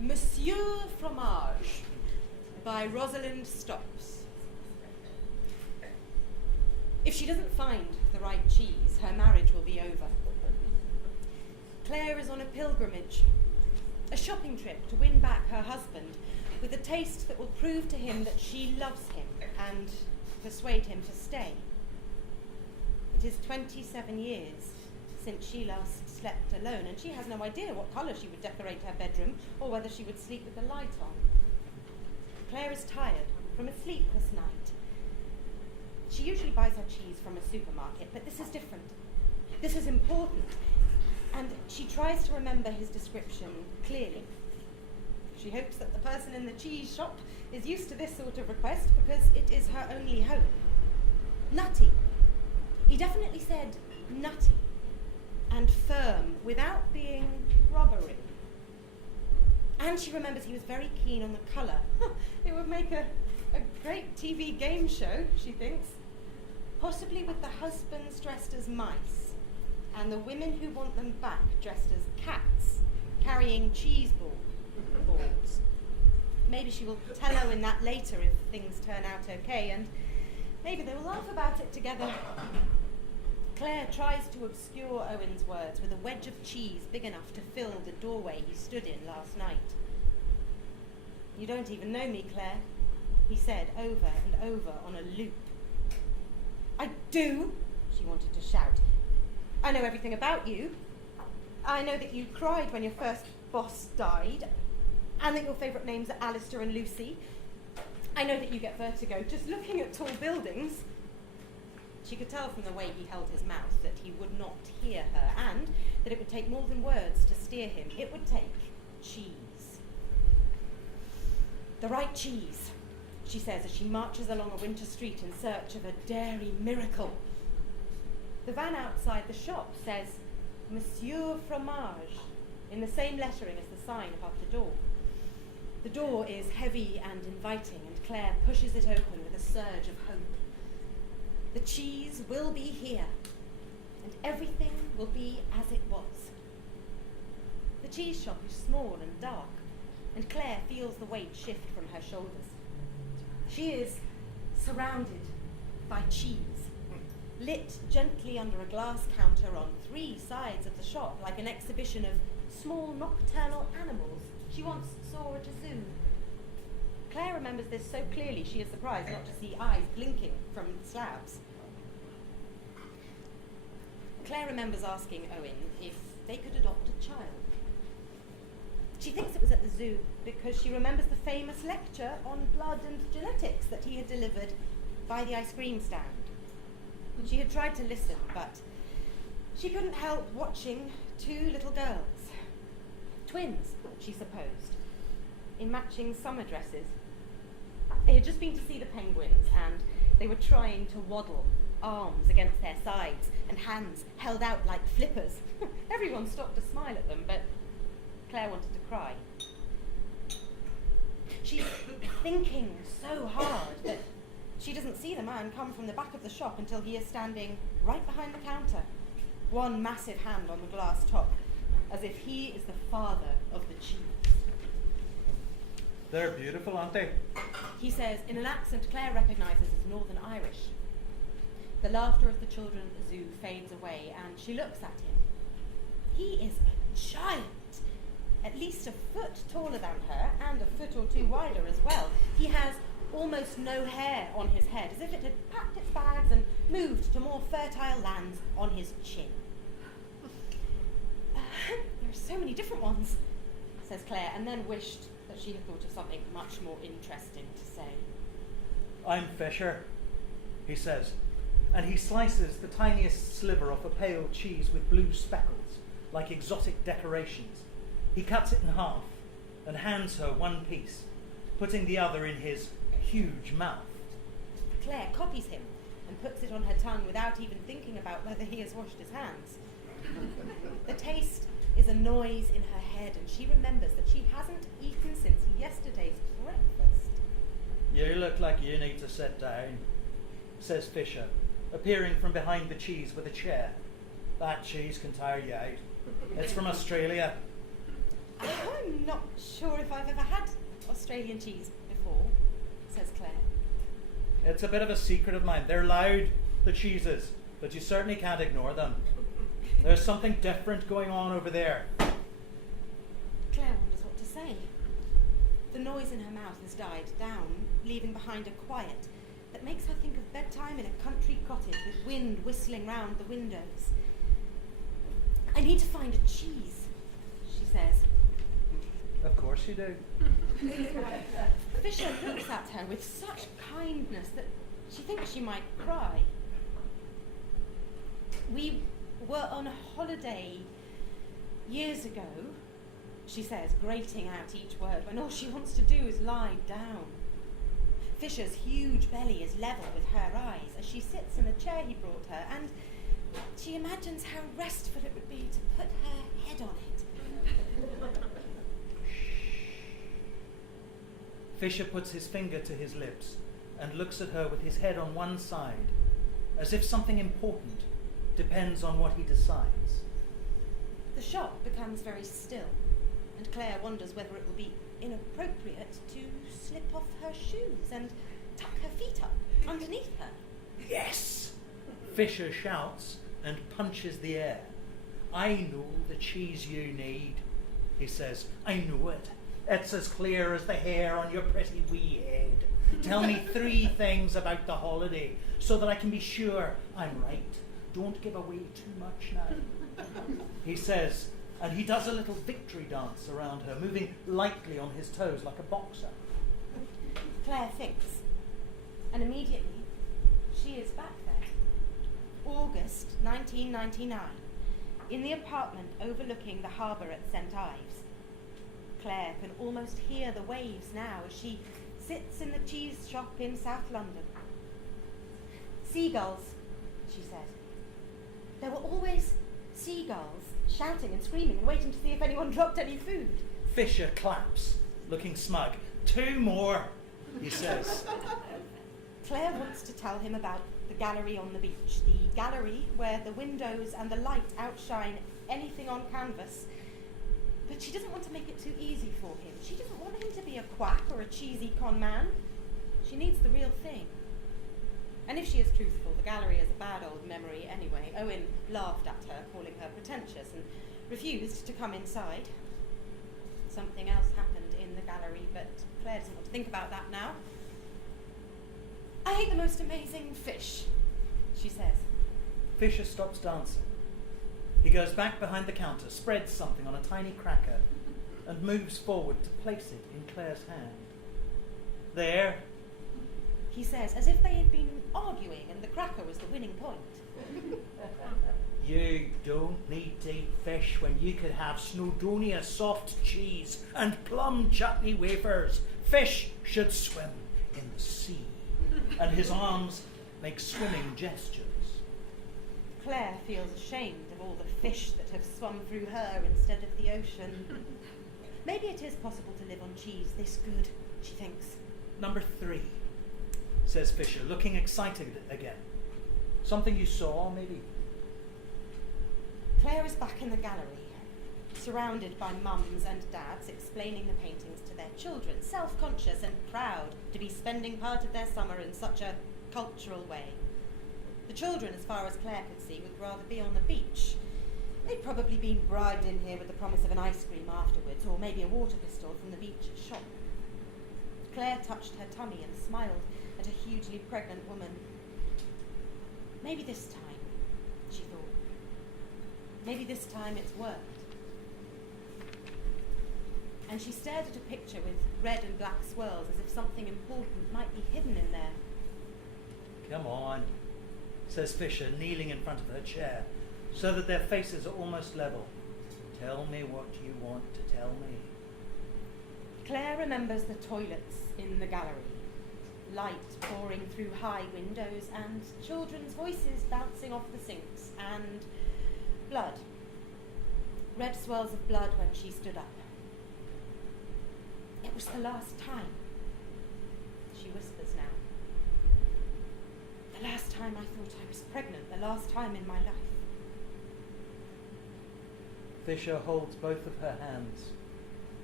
Monsieur Fromage by Rosalind stops. If she doesn't find the right cheese, her marriage will be over. Clare is on a pilgrimage, a shopping trip to win back her husband with a taste that will prove to him that she loves him and persuade him to stay. It is 27 years since she last slept alone, and she has no idea what colour she would decorate her bedroom or whether she would sleep with the light on. Clare is tired from a sleepless night. She usually buys her cheese from a supermarket, but this is different. This is important, and she tries to remember his description clearly. She hopes that the person in the cheese shop is used to this sort of request because it is her only hope. Nutty. He definitely said nutty and firm without being robbery. And she remembers he was very keen on the colour. It would make a great TV game show, she thinks. Possibly with the husbands dressed as mice and the women who want them back dressed as cats, carrying cheese balls. Maybe she will tell Owen that later if things turn out okay, and maybe they will laugh about it together. Clare tries to obscure Owen's words with a wedge of cheese big enough to fill the doorway he stood in last night. "You don't even know me, Clare," he said over and over on a loop. "I do," she wanted to shout. "I know everything about you. I know that you cried when your first boss died, and that your favourite names are Alistair and Lucy. I know that you get vertigo just looking at tall buildings." She could tell from the way he held his mouth that he would not hear her, and that it would take more than words to steer him. It would take cheese. "The right cheese," she says as she marches along a winter street in search of a dairy miracle. The van outside the shop says Monsieur Fromage in the same lettering as the sign above the door. The door is heavy and inviting, and Clare pushes it open with a surge of hope. The cheese will be here, and everything will be as it was. The cheese shop is small and dark, and Clare feels the weight shift from her shoulders. She is surrounded by cheese, lit gently under a glass counter on three sides of the shop, like an exhibition of small nocturnal animals she once saw at a zoo. Clare remembers this so clearly she is surprised not to see eyes blinking from the slabs. Clare remembers asking Owen if they could adopt a child. She thinks it was at the zoo because she remembers the famous lecture on blood and genetics that he had delivered by the ice cream stand. She had tried to listen, but she couldn't help watching two little girls. Twins, she supposed, in matching summer dresses. They had just been to see the penguins, and they were trying to waddle, arms against their sides and hands held out like flippers. Everyone stopped to smile at them, but Clare wanted to cry. She's thinking so hard that she doesn't see the man come from the back of the shop until he is standing right behind the counter, one massive hand on the glass top, as if he is the father of the cheese. "They're beautiful, aren't they?" He says in an accent Clare recognises as Northern Irish. The laughter of the children at the zoo fades away, and she looks at him. He is a giant, at least a foot taller than her, and a foot or two wider as well. He has almost no hair on his head, as if it had packed its bags and moved to more fertile lands on his chin. There are so many different ones, says Clare, and then wished that she had thought of something much more interesting to say. "I'm Fisher," he says, and he slices the tiniest sliver off a pale cheese with blue speckles, like exotic decorations. He cuts it in half and hands her one piece, putting the other in his huge mouth. Clare copies him and puts it on her tongue without even thinking about whether he has washed his hands. The taste is a noise in her head, and she remembers that she hasn't eaten since yesterday's breakfast. "You look like you need to sit down," says Fisher, appearing from behind the cheese with a chair. "That cheese can tire you out. It's from Australia." I'm not sure if I've ever had Australian cheese before, says Clare. It's a bit of a secret of mine. They're loud, the cheeses, but you certainly can't ignore them. There's something different going on over there. Clare wonders what to say. The noise in her mouth has died down, leaving behind a quiet that makes her think of bedtime in a country cottage with wind whistling round the windows. I need to find a cheese, she says. Of course you do. Fisher looks at her with such kindness that she thinks she might cry. We were on a holiday years ago, she says, grating out each word when all she wants to do is lie down. Fisher's huge belly is level with her eyes as she sits in the chair he brought her, and she imagines how restful it would be to put her head on it. Fisher puts his finger to his lips and looks at her with his head on one side, as if something important depends on what he decides. The shop becomes very still, and Clare wonders whether it will be inappropriate to slip off her shoes and tuck her feet up underneath her. Yes! Fisher shouts and punches the air. I know the cheese you need, he says. I know it. It's as clear as the hair on your pretty wee head. Tell me 3 things about the holiday so that I can be sure I'm right. Don't give away too much now, he says, and he does a little victory dance around her, moving lightly on his toes like a boxer. Clare thinks, and immediately she is back there. August 1999, in the apartment overlooking the harbour at St. Ives. Clare can almost hear the waves now as she sits in the cheese shop in South London. Seagulls, she says. There were always seagulls shouting and screaming and waiting to see if anyone dropped any food. Fisher claps, looking smug. 2 more, he says. Clare wants to tell him about the gallery on the beach, the gallery where the windows and the light outshine anything on canvas. But she doesn't want to make it too easy for him. She doesn't want him to be a quack or a cheesy con man. She needs the real thing. And if she is truthful, the gallery is a bad old memory anyway. Owen laughed at her, calling her pretentious, and refused to come inside. Something else happened in the gallery, but Clare doesn't want to think about that now. I ate the most amazing fish, she says. Fisher stops dancing. He goes back behind the counter, spreads something on a tiny cracker, and moves forward to place it in Clare's hand. There, he says, as if they had been arguing and the cracker was the winning point. You don't need to eat fish when you could have Snowdonia soft cheese and plum chutney wafers. Fish should swim in the sea. And his arms make swimming gestures. Clare feels ashamed of all the fish that have swum through her instead of the ocean. Maybe it is possible to live on cheese this good, she thinks. Number 3, says Fisher, looking excited again. Something you saw, maybe? Clare is back in the gallery, surrounded by mums and dads explaining the paintings to their children, self-conscious and proud to be spending part of their summer in such a cultural way. The children, as far as Clare could see, would rather be on the beach. They'd probably been bribed in here with the promise of an ice cream afterwards, or maybe a water pistol from the beach shop. Clare touched her tummy and smiled at a hugely pregnant woman. Maybe this time, she thought. Maybe this time it's worked. And she stared at a picture with red and black swirls as if something important might be hidden in there. Come on, says Fisher, kneeling in front of her chair, so that their faces are almost level. Tell me what you want to tell me. Clare remembers the toilets in the gallery, light pouring through high windows and children's voices bouncing off the sinks, and blood. Red swirls of blood when she stood up. It was the last time, she whispers now. The last time I thought I was pregnant, the last time in my life. Fisher holds both of her hands.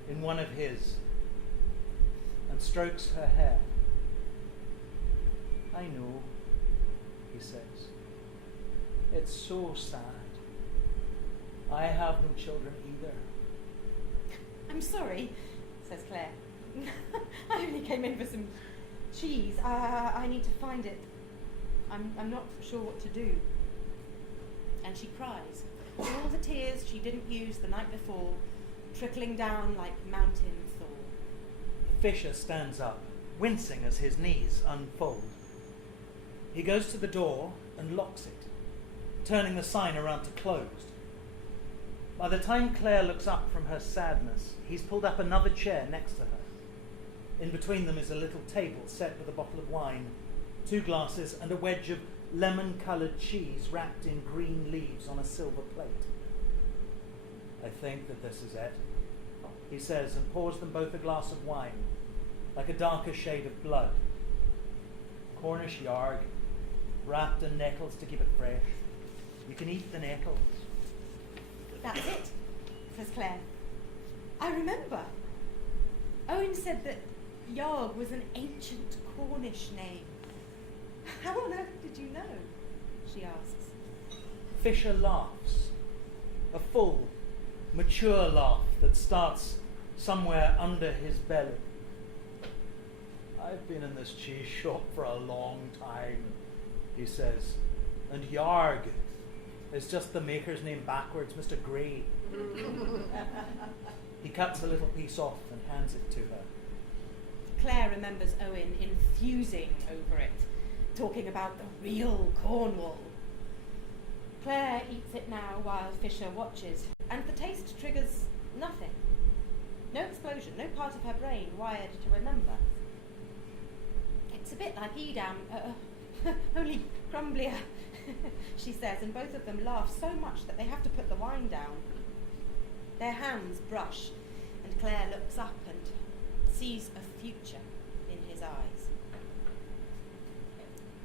in one of his and strokes her hair. I know, he says. It's so sad. I have no children either. I'm sorry, says Claire. I only came in for some cheese. I need to find it. I'm not sure what to do. And she cries. All the tears she didn't use the night before, trickling down like mountain thaw. Fisher stands up, wincing as his knees unfold. He goes to the door and locks it, turning the sign around to closed. By the time Claire looks up from her sadness, he's pulled up another chair next to her. In between them is a little table set with a bottle of wine, 2 glasses, and a wedge of lemon-coloured cheese wrapped in green leaves on a silver plate. I think that this is it, he says, and pours them both a glass of wine, like a darker shade of blood. Cornish yarg, wrapped in nettles to keep it fresh. You can eat the nettles. That's it, says Claire. I remember. Owen said that Yarg was an ancient Cornish name. How on earth did you know? She asks. Fisher laughs. A full, mature laugh that starts somewhere under his belly. I've been in this cheese shop for a long time, he says. And Yarg is just the maker's name backwards, Mr. Grey. He cuts a little piece off and hands it to her. Claire remembers Owen enthusing over it, talking about the real Cornwall. Claire eats it now while Fisher watches, and the taste triggers nothing. No explosion, no part of her brain wired to remember. It's a bit like Edam, only crumblier, she says, and both of them laugh so much that they have to put the wine down. Their hands brush, and Claire looks up and sees a future in his eyes.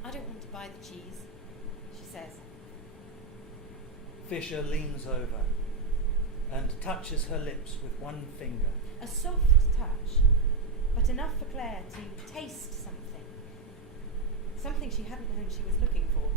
I don't want to buy the cheese, she says. Fisher leans over and touches her lips with one finger. A soft touch, but enough for Claire to taste something. Something she hadn't known she was looking for.